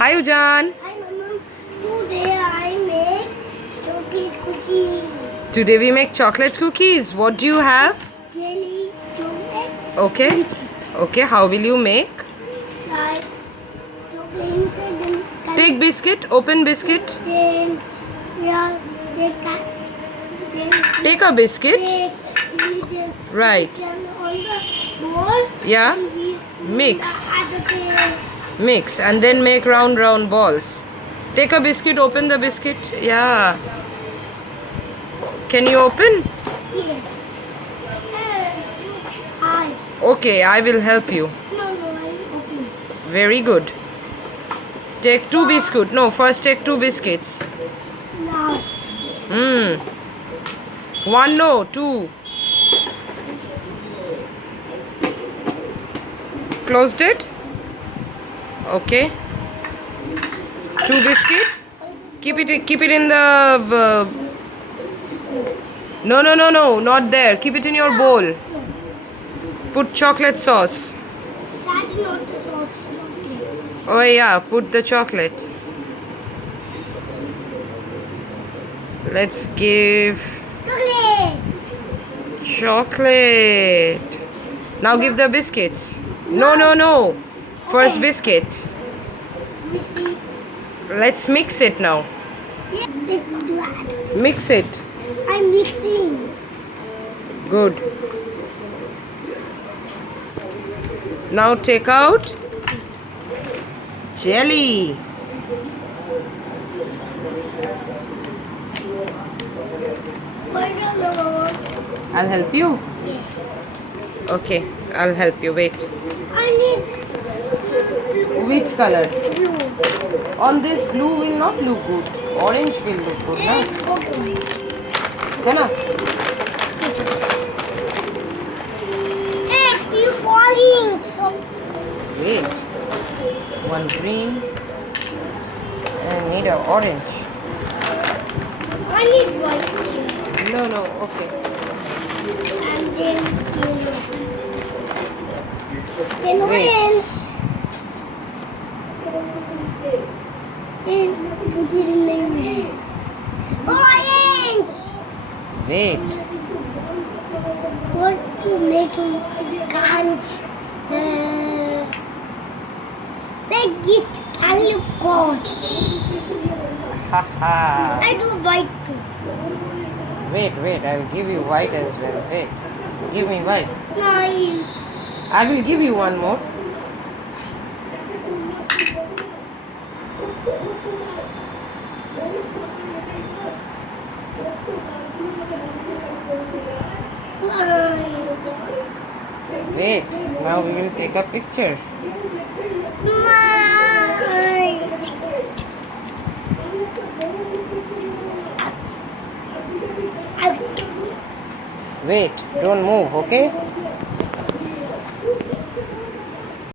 Hi Ujaan. Hi Mama. Today I make chocolate cookie. Today we make chocolate cookies. What do you have? Jelly, chocolate, Okay. biscuit. Okay, how will you make? Like chocolate inside then Take biscuit, open biscuit. then we are they cut then Take a biscuit. take chili then Right. put them on the bowl Yeah. and we Mix. the other thing. Mix and then make round balls. Take a biscuit, open the biscuit. Yeah. Can you open? Yes. So I Okay, I will help you. no I open. Very good. Take two biscuits. No, first take two biscuits. Now One, no, two. Closed it? Okay. Two biscuit. Keep it in the. No, not there. Keep it in your bowl. Put chocolate sauce. That is not the sauce chocolate. Oh yeah, put the chocolate. Let's give Chocolate. chocolate. Now give the biscuits. No. First Okay. biscuit. With it. Let's mix it now. Yeah, let's do that. Mix it. I'm mixing. Good. Now take out jelly. Banana. I'll help you. Yes. Okay, I'll help you. Wait. I need Which color? blue. On this blue will not look good. Orange will look good, na? And okay. है ना? Hey, you falling. So Wait. One green. And need a orange. I need white here. No, okay. And then yellow. Then Wait. orange. Then put it in my hand. Orange. Wait. Want to make him can't. Like this can look good. Haha. I do white too. Wait. I'll give you white as well. Wait. Give me white. My I will give you one more. Wait. Now we will take a picture. Wait. Don't move, okay?